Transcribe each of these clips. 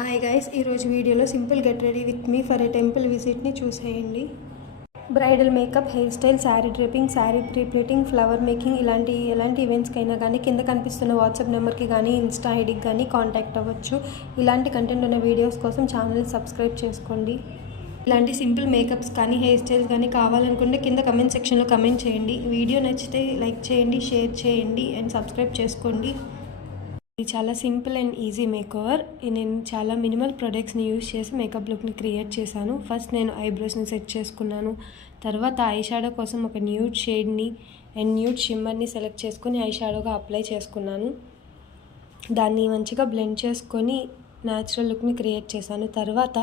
Hi guys, ఈరోజు వీడియోలో simple get ready with me for a temple విజిట్ని చూసేయండి. Bridal makeup, hair style, sari draping, sari prepleating, flower making ఎలాంటి ఈవెంట్స్కైనా కానీ కింద కనిపిస్తున్న వాట్సాప్ నెంబర్కి కానీ ఇన్స్టా ఐడికి కానీ కాంటాక్ట్ అవ్వచ్చు. ఇలాంటి కంటెంట్ ఉన్న వీడియోస్ కోసం ఛానల్ సబ్స్క్రైబ్ చేసుకోండి. ఇలాంటి సింపుల్ మేకప్స్ కానీ హెయిర్ స్టైల్స్ కానీ కావాలనుకుంటే కింద కమెంట్ సెక్షన్లో కమెంట్ చేయండి. వీడియో నచ్చితే లైక్ చేయండి, షేర్ చేయండి అండ్ సబ్స్క్రైబ్ చేసుకోండి. ఇది చాలా సింపుల్ అండ్ ఈజీ మేకోవర్. నేను చాలా మినిమల్ ప్రొడక్ట్స్ని యూజ్ చేసి మేకప్ లుక్ని క్రియేట్ చేశాను. ఫస్ట్ నేను ఐబ్రోస్ని సెట్ చేసుకున్నాను. తర్వాత ఐ షాడో కోసం ఒక న్యూడ్ షేడ్ని అండ్ న్యూడ్ షిమ్మర్ని సెలెక్ట్ చేసుకొని ఐ షాడోగా అప్లై చేసుకున్నాను. దాన్ని మంచిగా బ్లెండ్ చేసుకొని న్యాచురల్ లుక్ని క్రియేట్ చేశాను. తర్వాత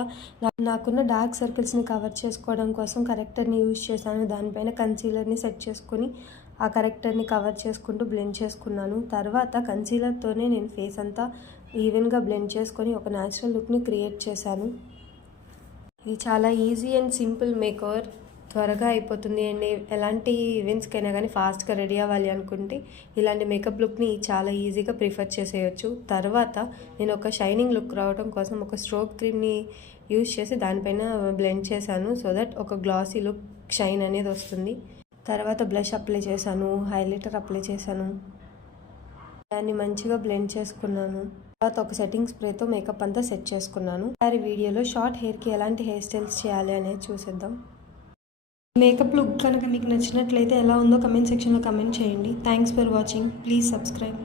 నాకున్న డార్క్ సర్కిల్స్ని కవర్ చేసుకోవడం కోసం కరెక్టర్ని యూజ్ చేశాను. దానిపైన కన్సీలర్ని సెట్ చేసుకొని ఆ కరెక్టర్ని కవర్ చేసుకుంటూ బ్లెండ్ చేసుకున్నాను. తర్వాత కన్సీలర్తోనే నేను ఫేస్ అంతా ఈవెన్గా బ్లెండ్ చేసుకొని ఒక న్యాచురల్ లుక్ని క్రియేట్ చేశాను. ఇది చాలా ఈజీ అండ్ సింపుల్ మేకోవర్, త్వరగా అయిపోతుంది. అండ్ ఎలాంటి ఈవెంట్స్కైనా కానీ ఫాస్ట్గా రెడీ అవ్వాలి అనుకుంటే ఇలాంటి మేకప్ లుక్ని చాలా ఈజీగా ప్రిఫర్ చేసేయచ్చు. తర్వాత నేను ఒక షైనింగ్ లుక్ రావడం కోసం ఒక స్ట్రోక్ క్రీమ్ని యూజ్ చేసి దానిపైన బ్లెండ్ చేశాను. సో దట్ ఒక గ్లాసీ లుక్, షైన్ అనేది వస్తుంది. తర్వాత బ్లష్ అప్లై చేశాను, హైలైటర్ అప్లై చేశాను, దాన్ని మంచిగా బ్లెండ్ చేసుకున్నాను. తర్వాత ఒక సెట్టింగ్ స్ప్రేతో మేకప్ అంతా సెట్ చేసుకున్నాను. ఈ వీడియోలో షార్ట్ హెయిర్కి ఎలాంటి హెయిర్ స్టైల్స్ చేయాలి అనేది చూసేద్దాం. మేకప్ లుక్ కనుక మీకు నచ్చినట్లయితే ఎలా ఉందో కమెంట్ సెక్షన్లో కమెంట్ చేయండి. Thanks for watching. Please subscribe.